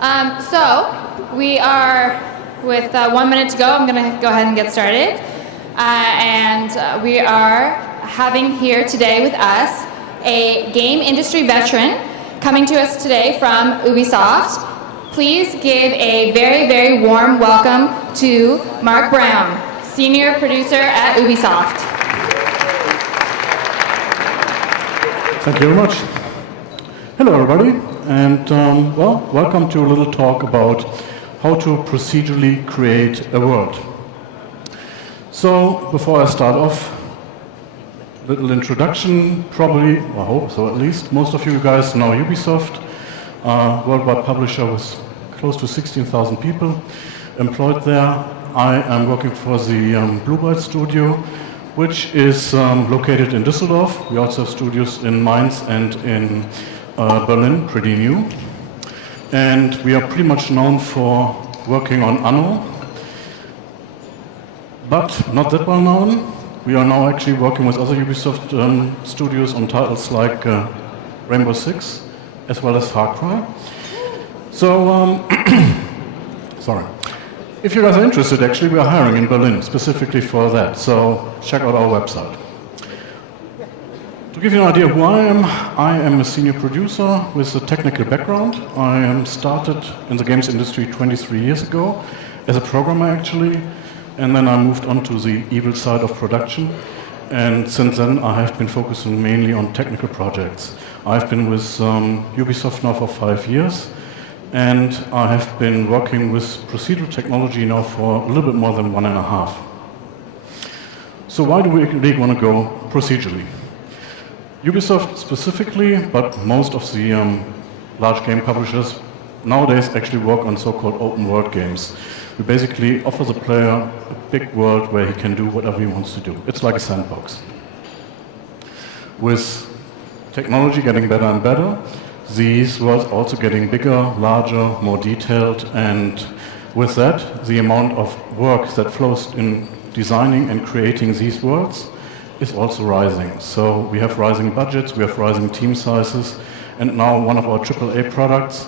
So we are, with 1 minute to go, I'm going to go ahead and get started. We are having here today with us a game industry veteran coming to us today from Ubisoft. Please give a very, very warm welcome to Marc Braun, senior producer at Ubisoft. Thank you very much. Hello, everybody, and welcome to a little talk about how to procedurally create a world. So, before I start off, a little introduction. Probably, I hope so at least, most of you guys know Ubisoft, a worldwide publisher with close to 16,000 people employed there. I am working for the Blue Byte studio, which is located in Düsseldorf. We also have studios in Mainz and in Berlin, pretty new. And we are pretty much known for working on Anno, but not that well known. We are now actually working with other Ubisoft studios on titles like Rainbow Six, as well as Far Cry. So, sorry. If you guys are interested, actually, we are hiring in Berlin specifically for that. So check out our website. To give you an idea of who I am a senior producer with a technical background. I started in the games industry 23 years ago as a programmer, actually, and then I moved on to the evil side of production. And since then, I have been focusing mainly on technical projects. I've been with Ubisoft now for 5 years, and I have been working with procedural technology now for a little bit more than 1.5. So why do we really want to go procedurally? Ubisoft specifically, but most of the large game publishers nowadays actually work on so-called open world games. We basically offer the player a big world where he can do whatever he wants to do. It's like a sandbox. With technology getting better and better, these worlds also getting bigger, larger, more detailed, and with that, the amount of work that flows in designing and creating these worlds is also rising. So we have rising budgets, we have rising team sizes, and now one of our AAA products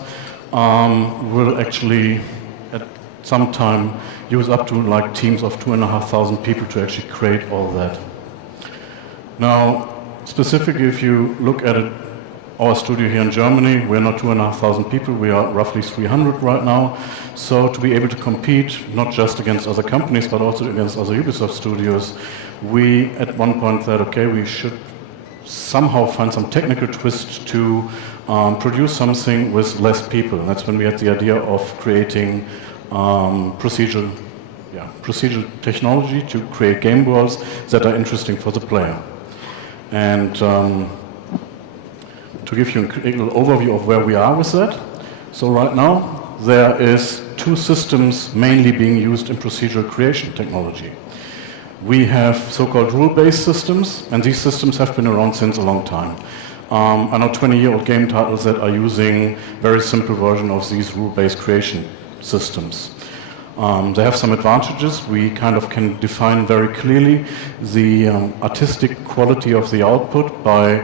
will actually at some time use up to like teams of 2,500 people to actually create all that. Now, specifically if you look at it, our studio here in Germany, we're not 2,500 people, we are roughly 300 right now. So to be able to compete, not just against other companies, but also against other Ubisoft studios, we at one point thought, okay, we should somehow find some technical twist to produce something with less people. And that's when we had the idea of creating procedural technology to create game worlds that are interesting for the player. And to give you a little overview of where we are with that. So right now, there is 2 systems mainly being used in procedural creation technology. We have so-called rule-based systems, and these systems have been around since a long time. I know 20-year-old game titles that are using very simple version of these rule-based creation systems. They have some advantages. We kind of can define very clearly the artistic quality of the output by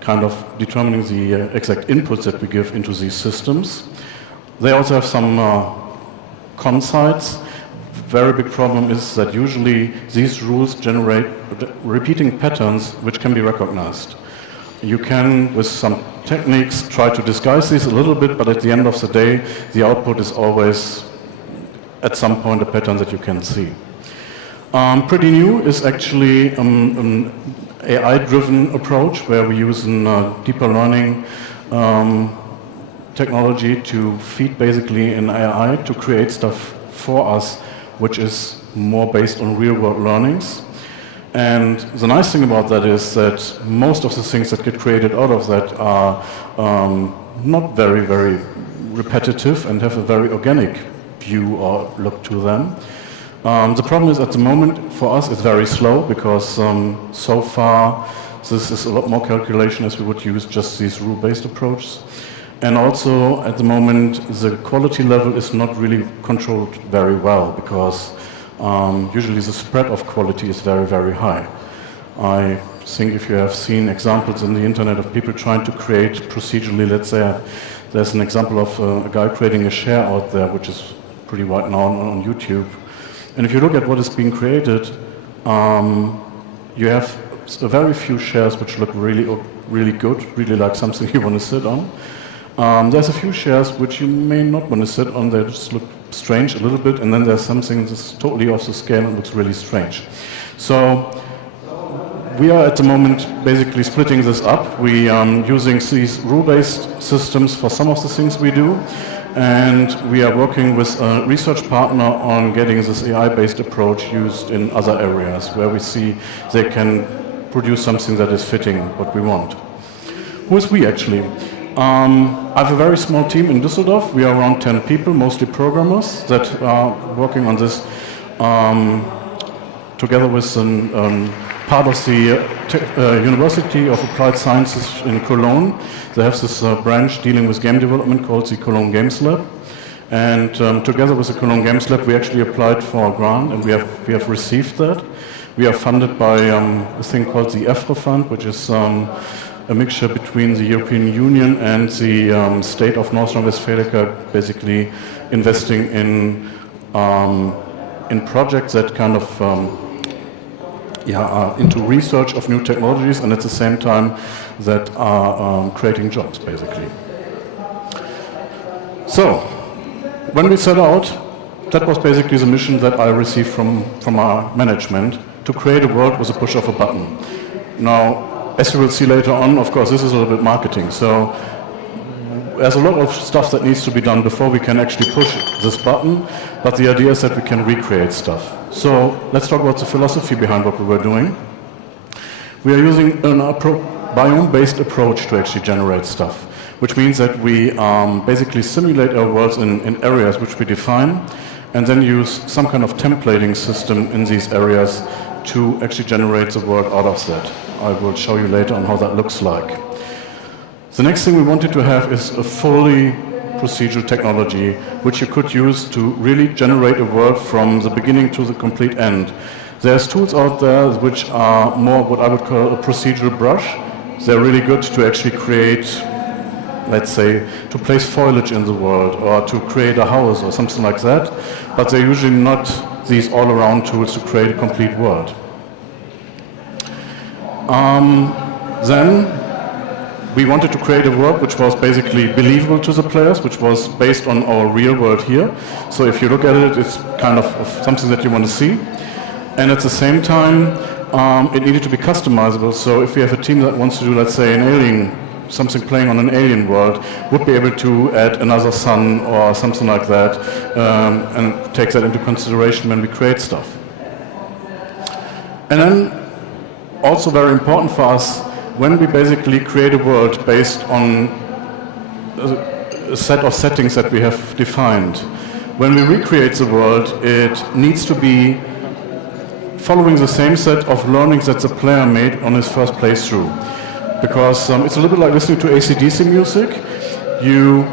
kind of determining the exact inputs that we give into these systems. They also have some consides. Very big problem is that usually these rules generate repeating patterns which can be recognized. You can, with some techniques, try to disguise these a little bit, but at the end of the day, the output is always, at some point, a pattern that you can see. Pretty new is actually an AI-driven approach where we use deeper learning technology to feed basically an AI to create stuff for us, which is more based on real-world learnings. And the nice thing about that is that most of the things that get created out of that are not very, very repetitive and have a very organic view or look to them. The problem is at the moment for us it's very slow because so far this is a lot more calculation as we would use just these rule-based approaches. And also at the moment the quality level is not really controlled very well because usually the spread of quality is very, very high. I think if you have seen examples in the internet of people trying to create procedurally, let's say, There's an example of a guy creating a share out there, which is pretty wide now on YouTube. And if you look at what is being created, you have a very few shares which look really good, really like something you want to sit on. There's a few shares which you may not want to sit on, they just look strange a little bit, and then there's something that's totally off the scale and looks really strange. So we are at the moment basically splitting this up. We are using these rule-based systems for some of the things we do, and we are working with a research partner on getting this AI-based approach used in other areas where we see they can produce something that is fitting what we want. Who is we actually? I have a very small team in Düsseldorf. We are around 10 people, mostly programmers, that are working on this together with part of the University of Applied Sciences in Cologne. They have this branch dealing with game development called the Cologne Games Lab. And together with the Cologne Games Lab, we actually applied for a grant, and we have received that. We are funded by a thing called the EFRE Fund, which is a mixture between the European Union and the state of North Rhine-Westphalia, basically investing in projects that kind of are into research of new technologies, and at the same time that are creating jobs, basically. So, when we set out, that was basically the mission that I received from our management, to create a world with a push of a button. Now, as you will see later on, of course, this is a little bit marketing. So there's a lot of stuff that needs to be done before we can actually push this button, but the idea is that we can recreate stuff. So let's talk about the philosophy behind what we were doing. We are using an biome-based approach to actually generate stuff, which means that we basically simulate our worlds in areas which we define, and then use some kind of templating system in these areas to actually generate the world out of that. I will show you later on how that looks like. The next thing we wanted to have is a fully procedural technology which you could use to really generate a world from the beginning to the complete end. There's tools out there which are more what I would call a procedural brush. They're really good to actually create, let's say, to place foliage in the world or to create a house or something like that, but they're usually not these all-around tools to create a complete world. Then we wanted to create a world which was basically believable to the players, which was based on our real world here. So if you look at it, it's kind of something that you want to see. And at the same time, it needed to be customizable. So if we have a team that wants to do, let's say, an alien, something playing on an alien world, would be able to add another sun or something like that, and take that into consideration when we create stuff. And then, also very important for us, when we basically create a world based on a set of settings that we have defined, when we recreate the world, it needs to be following the same set of learnings that the player made on his first playthrough. Because it's a little bit like listening to AC/DC music. You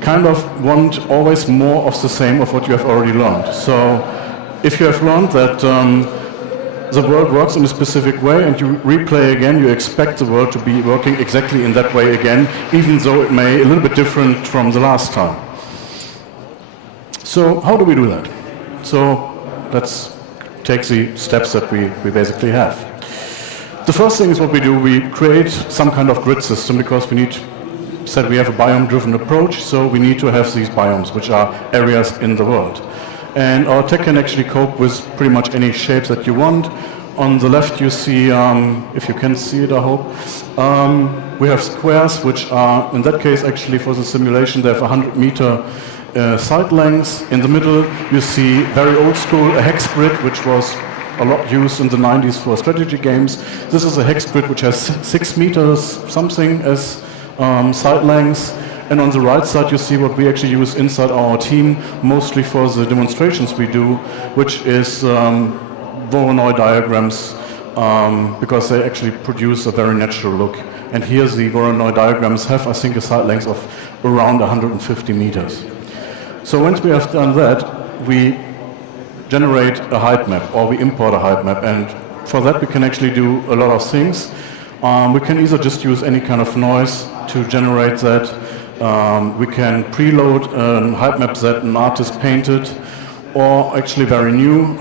kind of want always more of the same of what you have already learned. So if you have learned that the world works in a specific way and you replay again, you expect the world to be working exactly in that way again, even though it may be a little bit different from the last time. So how do we do that? So let's take the steps that we basically have. The first thing is what we do, we create some kind of grid system because we have a biome-driven approach, so we need to have these biomes, which are areas in the world. And our tech can actually cope with pretty much any shapes that you want. On the left you see, if you can see it I hope, we have squares which are, in that case actually for the simulation, they have 100-meter side lengths. In the middle you see very old school, a hex grid, which was a lot used in the 90s for strategy games. This is a hex grid which has 6 meters something as side lengths. And on the right side you see what we actually use inside our team, mostly for the demonstrations we do, which is Voronoi diagrams, because they actually produce a very natural look. And here the Voronoi diagrams have, I think, a side length of around 150 meters. So once we have done that, we generate a height map, or we import a height map, and for that we can actually do a lot of things. We can either just use any kind of noise to generate that. We can preload a height map that an artist painted, or actually very new.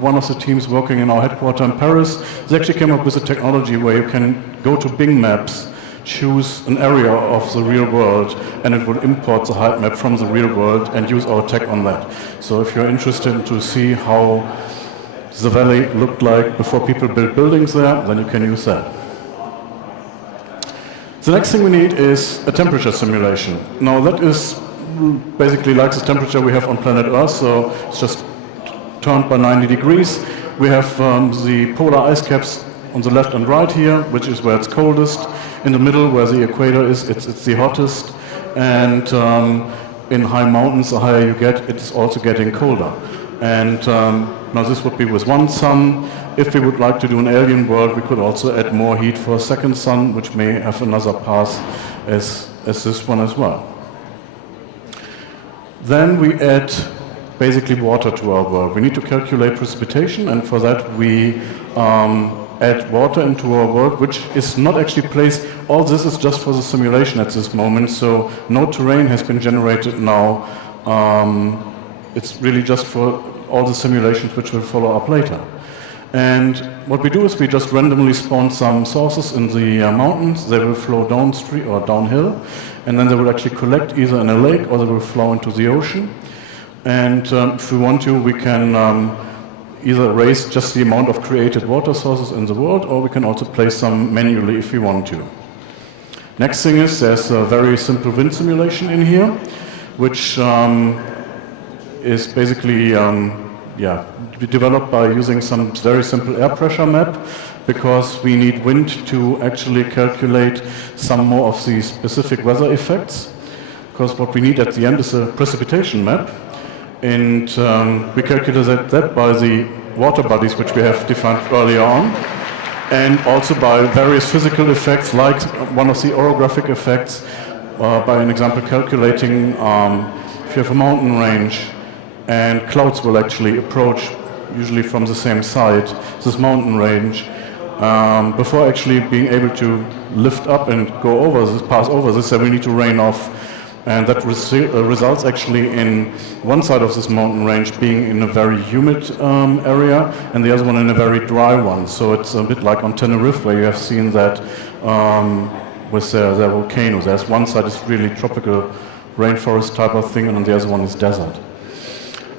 One of the teams working in our headquarters in Paris, they actually came up with a technology where you can go to Bing Maps, choose an area of the real world, and it will import the height map from the real world and use our tech on that. So if you're interested to see how the valley looked like before people built buildings there, then you can use that. The next thing we need is a temperature simulation. Now that is basically like the temperature we have on planet Earth, so it's just turned by 90 degrees. We have the polar ice caps on the left and right here, which is where it's coldest. In the middle, where the equator is, it's the hottest. And in high mountains, the higher you get, it's also getting colder. And now this would be with one sun. If we would like to do an alien world, we could also add more heat for a second sun, which may have another path as this one as well. Then we add basically water to our world. We need to calculate precipitation, and for that we add water into our world, which is not actually placed. All this is just for the simulation at this moment, so no terrain has been generated now. It's really just for all the simulations which will follow up later. And what we do is we just randomly spawn some sources in the mountains. They will flow downstream or downhill, and then they will actually collect either in a lake or they will flow into the ocean. And if we want to, we can either raise just the amount of created water sources in the world, or we can also place some manually if we want to. Next thing is there's a very simple wind simulation in here, which is basically developed by using some very simple air pressure map, because we need wind to actually calculate some more of the specific weather effects, because what we need at the end is a precipitation map. And we calculate that by the water bodies which we have defined earlier on, and also by various physical effects, like one of the orographic effects, by an example calculating if you have a mountain range and clouds will actually approach, usually from the same side, this mountain range, before actually being able to lift up and go over this, pass over this, then we need to rain off. And that results actually in one side of this mountain range being in a very humid area, and the other one in a very dry one. So it's a bit like on Tenerife, where you have seen that with their volcanoes. There's one side is really tropical rainforest type of thing, and the other one is desert.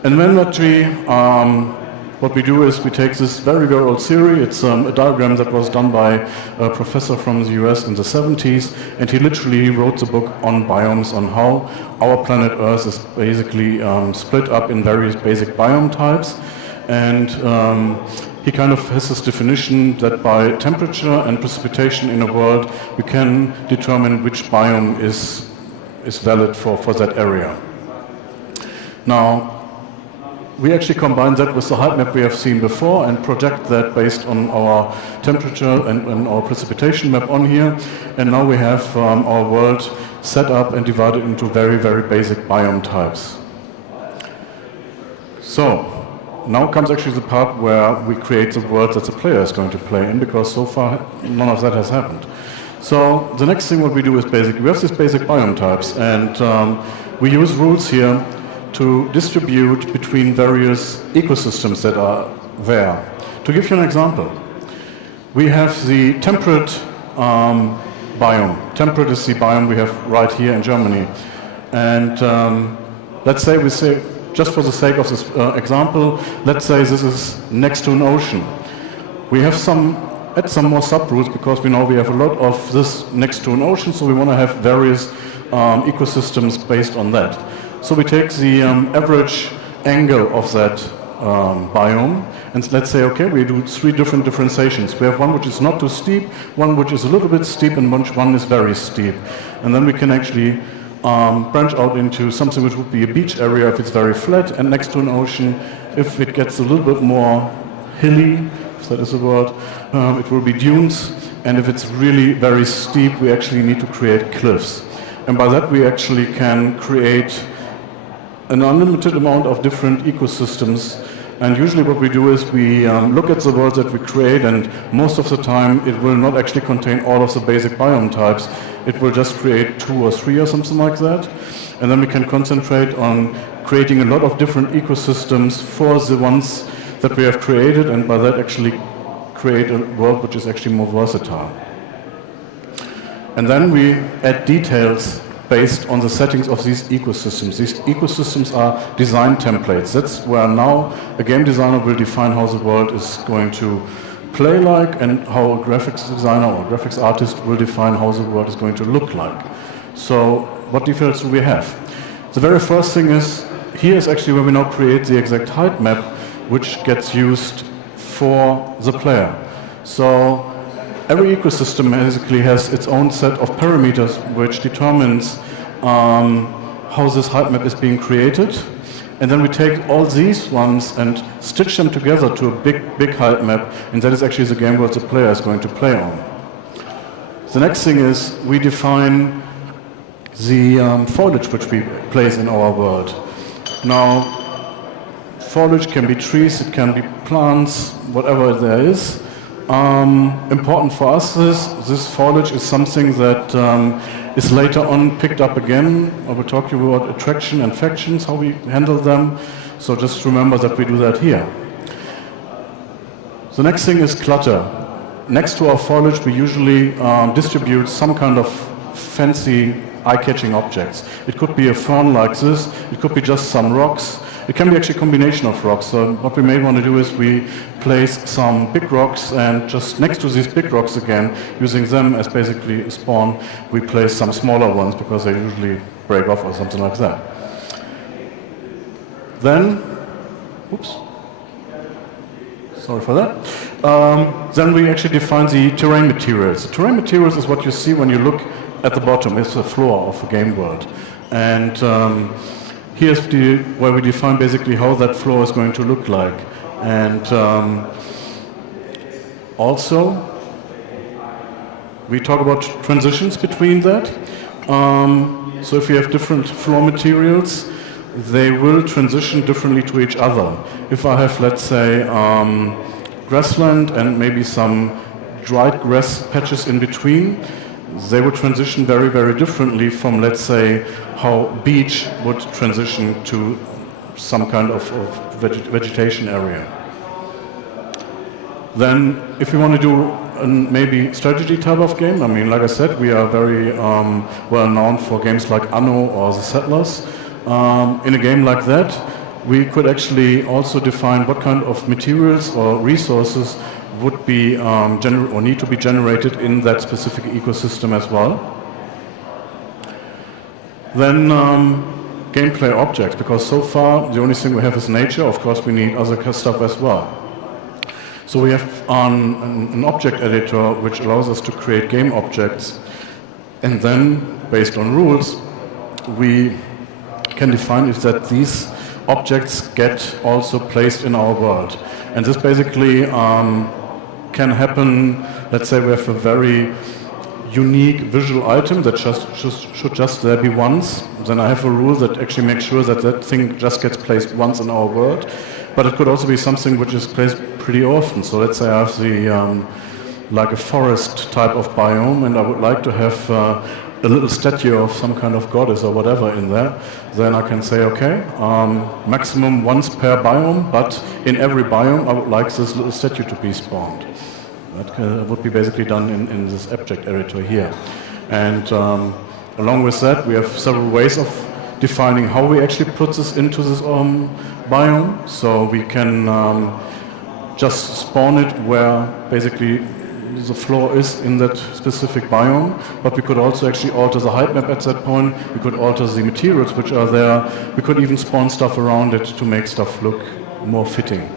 And then actually, what we do is we take this very, very old theory. It's a diagram that was done by a professor from the US in the 70s, and he literally wrote the book on biomes, on how our planet Earth is basically split up in various basic biome types. And he kind of has this definition that by temperature and precipitation in a world, we can determine which biome is valid for that area. Now, we actually combine that with the height map we have seen before and project that based on our temperature and our precipitation map on here. And now we have our world set up and divided into very, very basic biome types. So, now comes actually the part where we create the world that the player is going to play in, because so far none of that has happened. So, the next thing what we do is basically, we have these basic biome types, and we use rules here to distribute between various ecosystems that are there. To give you an example, we have the temperate biome. Temperate is the biome we have right here in Germany. And let's say we say, just for the sake of this example, let's say this is next to an ocean. We have add some more subrules, because we know we have a lot of this next to an ocean, so we want to have various ecosystems based on that. So we take the average angle of that biome, and let's say, okay, we do 3 different differentiations. We have one which is not too steep, one which is a little bit steep, and one is very steep. And then we can actually branch out into something which would be a beach area if it's very flat, and next to an ocean, if it gets a little bit more hilly, if that is a word, it will be dunes, and if it's really very steep, we actually need to create cliffs. And by that we actually can create an unlimited amount of different ecosystems. And usually what we do is we look at the world that we create, and most of the time it will not actually contain all of the basic biome types. it will just create 2 or 3 or something like that. And then we can concentrate on creating a lot of different ecosystems for the ones that we have created, and by that actually create a world which is actually more versatile. And then we add details based on the settings of these ecosystems. These ecosystems are design templates. That's where now a game designer will define how the world is going to play like, and how a graphics designer or graphics artist will define how the world is going to look like. So what details do we have? The very first thing is, here is actually where we now create the exact height map which gets used for the player. So every ecosystem basically has its own set of parameters which determines how this height map is being created. And then we take all these ones and stitch them together to a big height map, and that is actually the game world the player is going to play on. The next thing is we define the foliage which we place in our world. Now, foliage can be trees, it can be plants, whatever there is. Important for us is this foliage is something that is later on picked up again. I will talk to you about attraction and factions, how we handle them. So just remember that we do that here. The next thing is clutter. Next to our foliage, we usually distribute some kind of fancy eye-catching objects. It could be a fern like this, it could be just some rocks. It can be actually a combination of rocks. So what we may want to do is we place some big rocks, and just next to these big rocks again, using them as basically a spawn, we place some smaller ones because they usually break off or something like that. Then, oops, sorry for that. Then we actually define the terrain materials. The terrain materials is what you see when you look at the bottom. It's the floor of a game world. And here's where we define basically how that floor is going to look like. And also, we talk about transitions between that. So if you have different floor materials, they will transition differently to each other. If I have, let's say, grassland and maybe some dried grass patches in between, they would transition very, very differently from, let's say, how beach would transition to some kind of vegetation area. Then, if we want to do a maybe strategy type of game, I mean, like I said, we are very well known for games like Anno or The Settlers. In a game like that, we could actually also define what kind of materials or resources would be or need to be generated in that specific ecosystem as well. Then gameplay objects, because so far the only thing we have is nature. Of course, we need other stuff as well. So we have an object editor which allows us to create game objects, and then, based on rules, we can define if that these objects get also placed in our world. And this basically can happen, let's say we have a very unique visual item that should just there be once. Then I have a rule that actually makes sure that that thing just gets placed once in our world. But it could also be something which is placed pretty often. So let's say I have the like a forest type of biome, and I would like to have a little statue of some kind of goddess or whatever in there. Then I can say, okay, maximum once per biome, but in every biome I would like this little statue to be spawned. That would be basically done in this object editor here. And along with that, we have several ways of defining how we actually put this into this biome. So we can just spawn it where basically the floor is in that specific biome, but we could also actually alter the height map at that point. We could alter the materials which are there. We could even spawn stuff around it to make stuff look more fitting.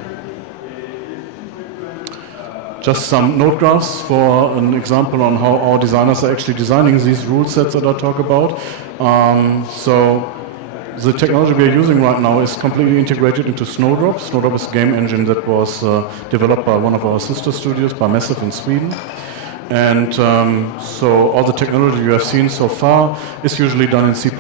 Just some node graphs for an example on how our designers are actually designing these rule sets that I talk about. So the technology we are using right now is completely integrated into Snowdrop. Snowdrop is a game engine that was developed by one of our sister studios, by Massive in Sweden. And so all the technology you have seen so far is usually done in C++.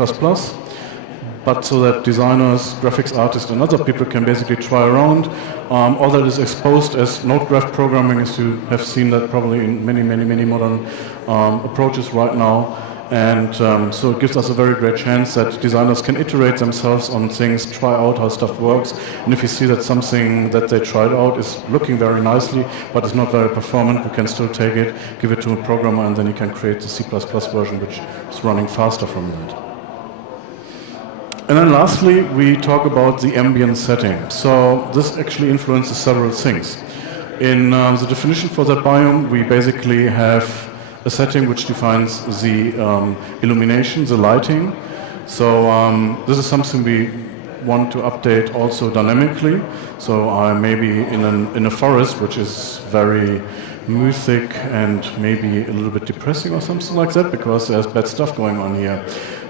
But so that designers, graphics artists, and other people can basically try around. All that is exposed as node graph programming, as you have seen that probably in many modern approaches right now. And so it gives us a very great chance that designers can iterate themselves on things, try out how stuff works, and if you see that something that they tried out is looking very nicely, but is not very performant, we can still take it, give it to a programmer, and then he can create the C++ version, which is running faster from that. And then lastly, we talk about the ambient setting. So this actually influences several things. In the definition for that biome, we basically have a setting which defines the illumination, the lighting. So this is something we want to update also dynamically. So I may be in a forest which is very mythic and maybe a little bit depressing or something like that, because there's bad stuff going on here.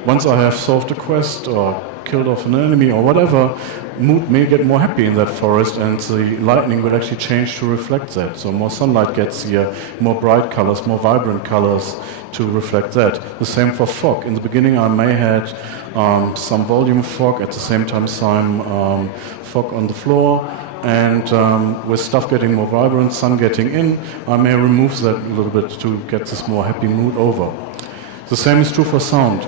Once I have solved a quest or killed off an enemy or whatever, mood may get more happy in that forest, and the lighting will actually change to reflect that. So more sunlight gets here, more bright colors, more vibrant colors to reflect that. The same for fog. In the beginning I may had some volume fog, at the same time some fog on the floor, and with stuff getting more vibrant, sun getting in, I may remove that a little bit to get this more happy mood over. The same is true for sound.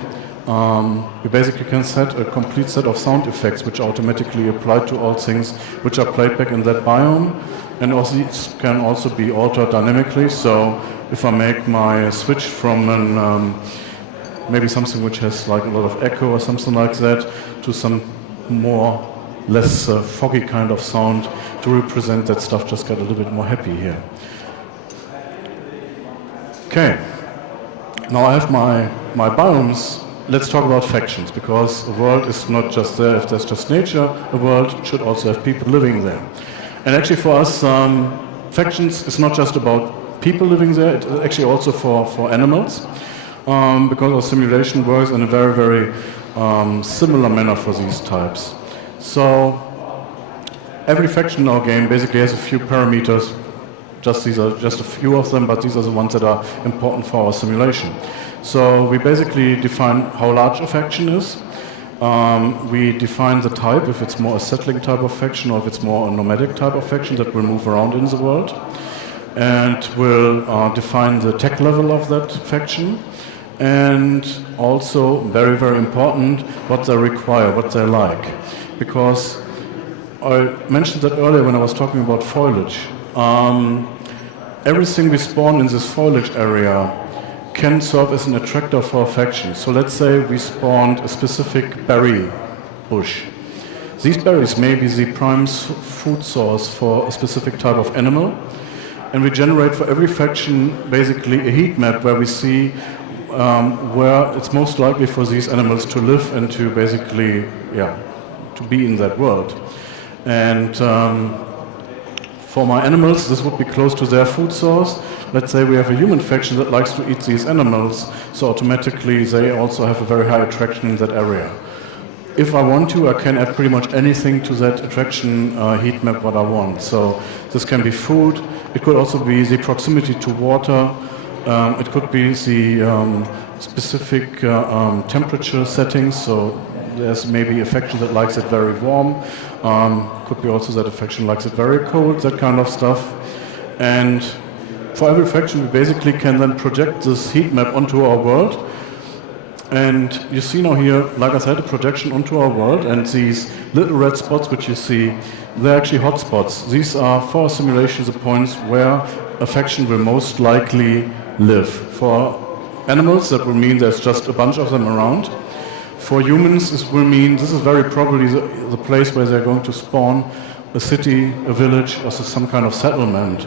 We basically can set a complete set of sound effects which automatically apply to all things which are played back in that biome, and also it can also be altered dynamically. So if I make my switch from an, maybe something which has like a lot of echo or something like that to some more less foggy kind of sound to represent that stuff, just get a little bit more happy here. Okay, now I have my biomes. Let's talk about factions, because a world is not just there if there's just nature. A world should also have people living there. And actually for us, factions is not just about people living there, it's actually also for animals, because our simulation works in a very, very similar manner for these types. So every faction in our game basically has a few parameters. These are just a few of them, but these are the ones that are important for our simulation. So we basically define how large a faction is. We define the type, if it's more a settling type of faction or if it's more a nomadic type of faction that will move around in the world. And we'll define the tech level of that faction. And also, very, very important, what they require, what they like. Because I mentioned that earlier when I was talking about foliage. Everything we spawn in this foliage area can serve as an attractor for a faction. So let's say we spawned a specific berry bush. These berries may be the prime food source for a specific type of animal, and we generate for every faction basically a heat map where we see where it's most likely for these animals to live and to basically, to be in that world. And for my animals, this would be close to their food source. Let's say we have a human faction that likes to eat these animals, so automatically they also have a very high attraction in that area. If I want to, I can add pretty much anything to that attraction heat map what I want. So this can be food, it could also be the proximity to water, it could be the specific temperature settings, so there's maybe a faction that likes it very warm, could be also that a faction likes it very cold, that kind of stuff. And for every faction we basically can then project this heat map onto our world. And you see now here, like I said, a projection onto our world, and these little red spots which you see, they're actually hotspots. These are for simulations the points where a faction will most likely live. For animals that will mean there's just a bunch of them around. For humans this will mean this is very probably the place where they're going to spawn a city, a village, or some kind of settlement.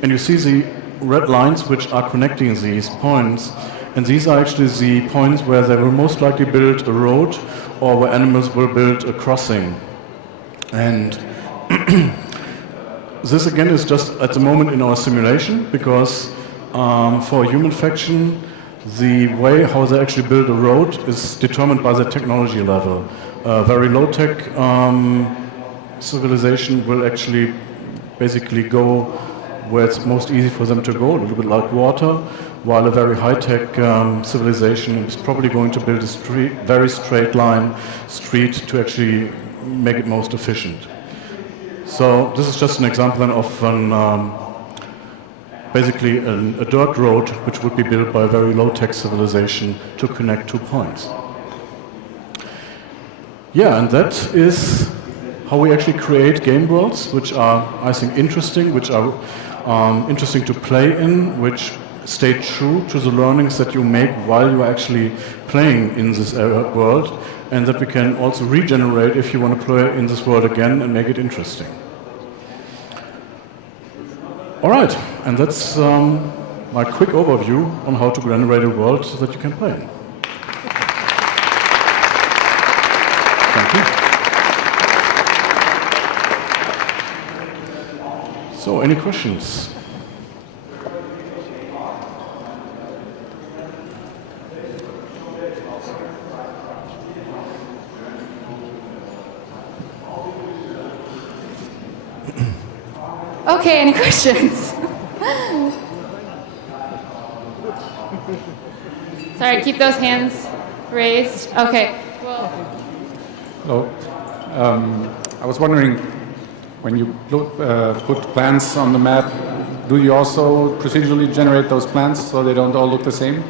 And you see the red lines which are connecting these points, and these are actually the points where they will most likely build a road or where animals will build a crossing. And this again is just at the moment in our simulation, because for a human faction the way how they actually build a road is determined by the technology level. Very low-tech civilization will actually basically go where it's most easy for them to go, a little bit like water, while a very high-tech civilization is probably going to build a very straight line street to actually make it most efficient. So this is just an example then of basically a dirt road which would be built by a very low-tech civilization to connect 2 points. Yeah, and that is how we actually create game worlds, which are, I think, interesting, which are interesting to play in, which stay true to the learnings that you make while you're actually playing in this world, and that we can also regenerate if you want to play in this world again and make it interesting. All right, and that's my quick overview on how to generate a world that you can play in. Thank you. So, any questions? Okay, any questions? Sorry, keep those hands raised. Okay. Well. Hello. I was wondering, when you put plans on the map, do you also procedurally generate those plans so they don't all look the same?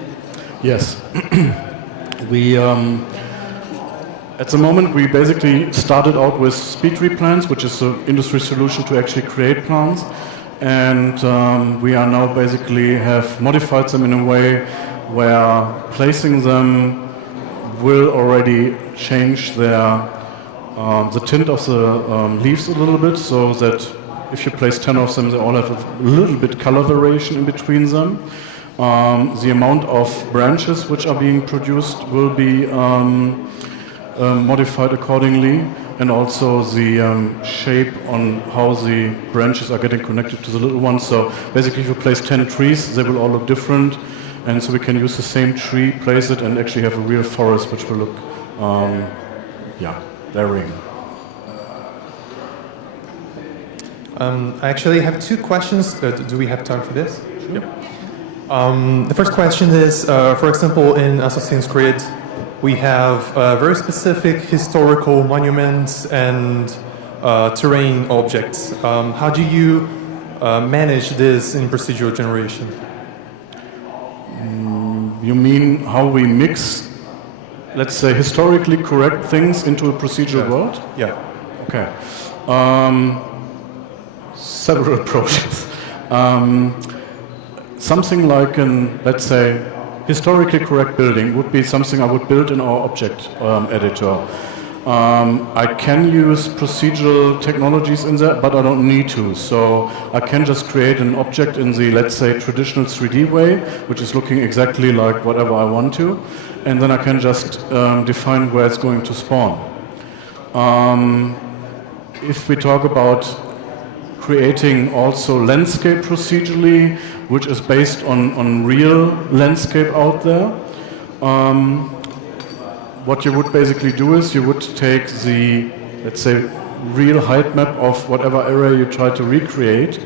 Yes. We at the moment we basically started out with speed-read plans, which is an industry solution to actually create plans, and we are now basically have modified them in a way where placing them will already change their the tint of the leaves a little bit, so that if you place 10 of them, they all have a little bit color variation in between them. The amount of branches which are being produced will be modified accordingly, and also the shape on how the branches are getting connected to the little ones. So basically, if you place 10 trees, they will all look different, and so we can use the same tree, place it, and actually have a real forest which will look, varying. I actually have 2 questions. Do we have time for this? Yep. The first question is, for example, in Assassin's Creed, we have very specific historical monuments and terrain objects. How do you manage this in procedural generation? You mean how we mix, let's say, historically correct things into a procedural world? Yeah. Okay. Several approaches. Something like an, let's say, historically correct building would be something I would build in our object editor. I can use procedural technologies in there, but I don't need to. So I can just create an object in the, let's say, traditional 3D way, which is looking exactly like whatever I want to, and then I can just define where it's going to spawn. If we talk about creating also landscape procedurally, which is based on real landscape out there. What you would basically do is you would take the, let's say, real height map of whatever area you try to recreate,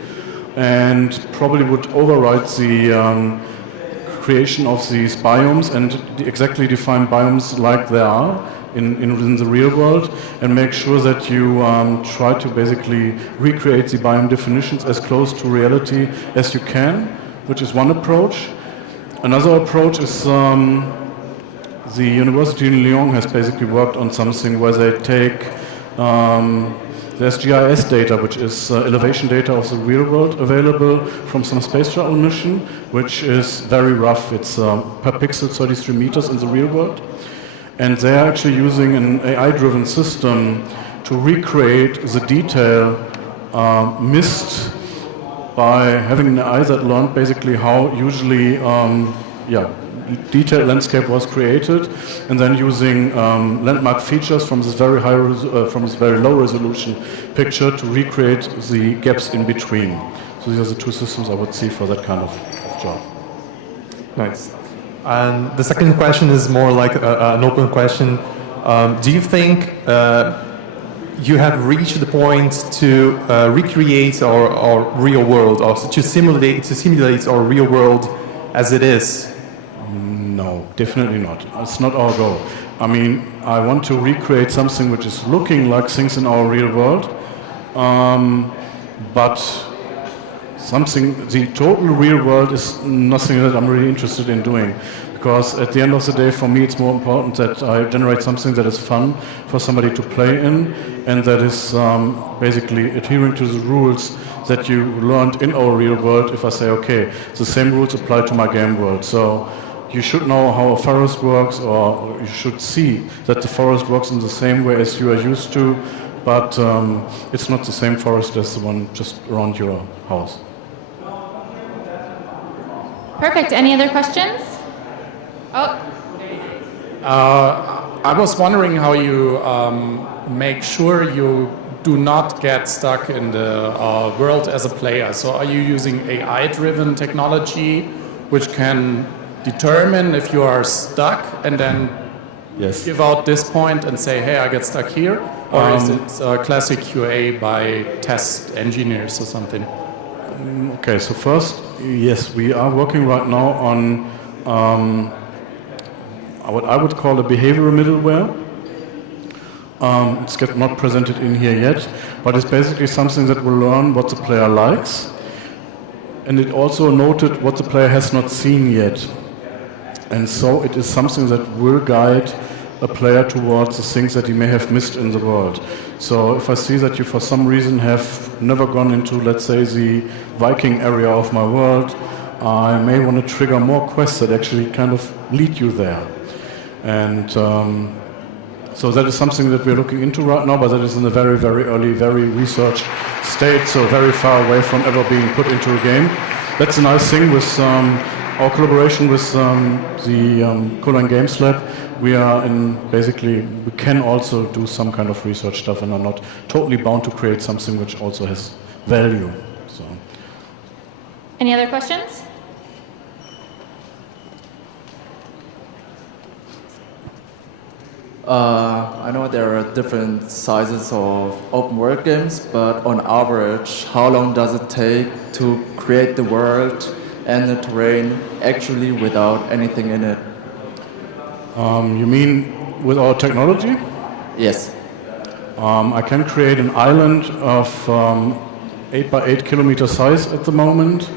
and probably would override the creation of these biomes and exactly define biomes like they are in the real world, and make sure that you try to basically recreate the biome definitions as close to reality as you can, which is one approach. Another approach is the University in Lyon has basically worked on something where they take there's GIS data, which is elevation data of the real world available from some space shuttle mission, which is very rough. It's per pixel 33 meters in the real world. And they're actually using an AI-driven system to recreate the detail missed by having an AI that learned basically how usually detailed landscape was created, and then using landmark features from this very from this very low resolution picture to recreate the gaps in between. So these are the 2 systems I would see for that kind of job. Nice. And the second question is more like an open question. Do you think you have reached the point to recreate our real world, or to simulate our real world as it is? No, definitely not. It's not our goal. I mean, I want to recreate something which is looking like things in our real world, but the total real world is nothing that I'm really interested in doing. Because at the end of the day, for me, it's more important that I generate something that is fun for somebody to play in, and that is basically adhering to the rules that you learned in our real world. If I say, okay, the same rules apply to my game world. So you should know how a forest works, or you should see that the forest works in the same way as you are used to, but it's not the same forest as the one just around your house. Perfect. Any other questions? Oh, I was wondering how you make sure you do not get stuck in the world as a player. So are you using AI-driven technology which can determine if you are stuck and then Yes. give out this point and say, hey, I get stuck here? Or is it classic QA by test engineers or something? Okay, so first, yes, we are working right now on what I would call a behavioral middleware. It's not presented in here yet, but it's basically something that will learn what the player likes, and it also noted what the player has not seen yet. And so it is something that will guide a player towards the things that he may have missed in the world. So if I see that you for some reason have never gone into, let's say, the Viking area of my world, I may want to trigger more quests that actually kind of lead you there. And so that is something that we're looking into right now, but that is in a very, very early, very research state, so very far away from ever being put into a game. That's a nice thing with our collaboration with the Cologne Games Lab. We are we can also do some kind of research stuff and are not totally bound to create something which also has value. So. any other questions? I know there are different sizes of open world games, but on average, how long does it take to create the world and the terrain actually without anything in it? You mean with our technology? Yes. I can create an island of 8 by 8 kilometer size at the moment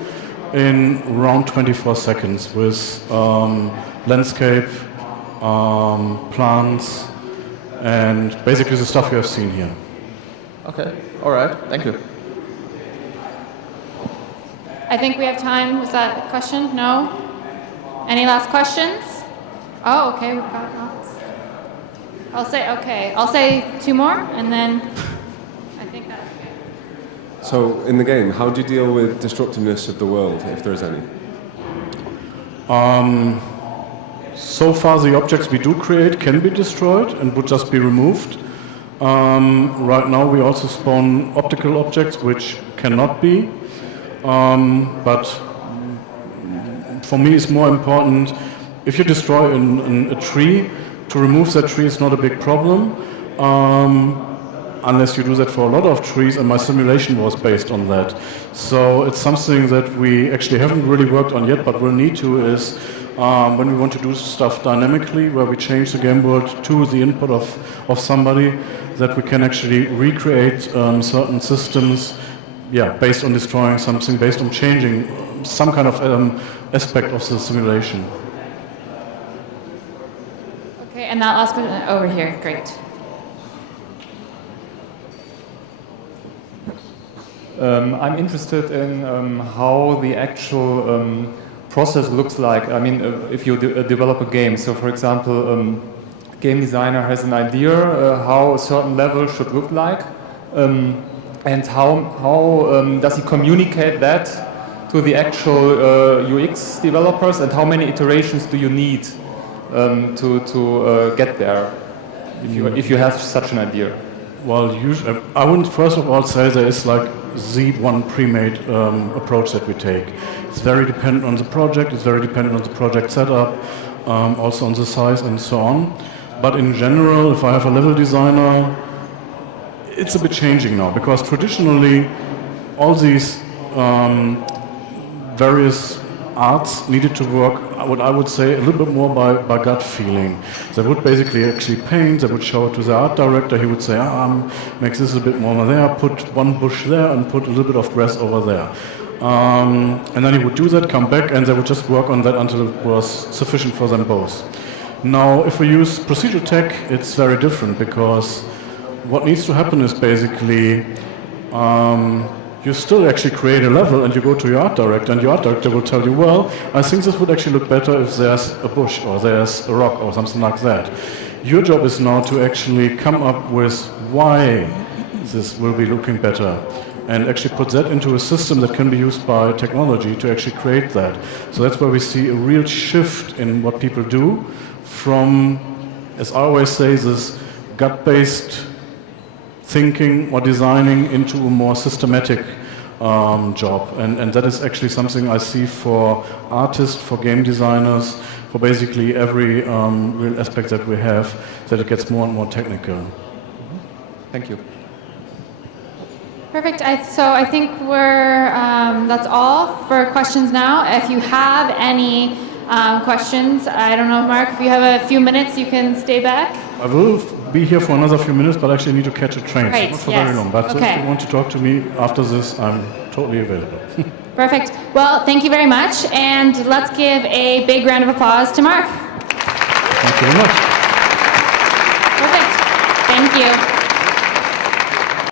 in around 24 seconds with landscape, plants, and basically the stuff you have seen here. Okay, all right, thank you. I think we have time. Was that a question? No? Any last questions? Oh, okay, we've got lots. I'll say two more, and then I think that's okay. So, in the game, how do you deal with destructiveness of the world, if there is any? So far, the objects we do create can be destroyed and would just be removed. Right now, we also spawn optical objects which cannot be. But for me, it's more important if you destroy a tree, to remove that tree is not a big problem, unless you do that for a lot of trees, and my simulation was based on that. So it's something that we actually haven't really worked on yet, but we'll need to, is when we want to do stuff dynamically, where we change the game world to the input of somebody, that we can actually recreate certain systems, based on destroying something, based on changing some kind of aspect of the simulation. Okay, and that last question over here. Great. I'm interested in how the actual process looks like. I mean, if you develop a game, so for example, game designer has an idea how a certain level should look like, and how does he communicate that to the actual UX developers, and how many iterations do you need to get there, if you have such an idea? Well, usually, I wouldn't first of all say there is like the one pre-made approach that we take. It's very dependent on the project, it's very dependent on the project setup, also on the size and so on. But in general, if I have a level designer, it's a bit changing now, because traditionally all these various arts needed to work, what I would say, a little bit more by gut feeling. They would basically actually paint, they would show it to the art director, he would say, make this a bit more there, put one bush there and put a little bit of grass over there. And then he would do that, come back, and they would just work on that until it was sufficient for them both. Now, if we use procedural tech, it's very different, because what needs to happen is basically you still actually create a level and you go to your art director, and your art director will tell you, well, I think this would actually look better if there's a bush or there's a rock or something like that. Your job is now to actually come up with why this will be looking better, and actually put that into a system that can be used by technology to actually create that. So that's where we see a real shift in what people do from, as I always say, this gut-based thinking or designing into a more systematic job. And that is actually something I see for artists, for game designers, for basically every real aspect that we have, that it gets more and more technical. Thank you. Perfect. So I think we're that's all for questions now. If you have any questions, I don't know, Mark, if you have a few minutes, you can stay back. I will be here for another few minutes, but actually need to catch a train, Right, so not for yes. very long. But Okay. if you want to talk to me after this, I'm totally available. Perfect. Well, thank you very much, and let's give a big round of applause to Mark. Thank you very much. Perfect. Thank you.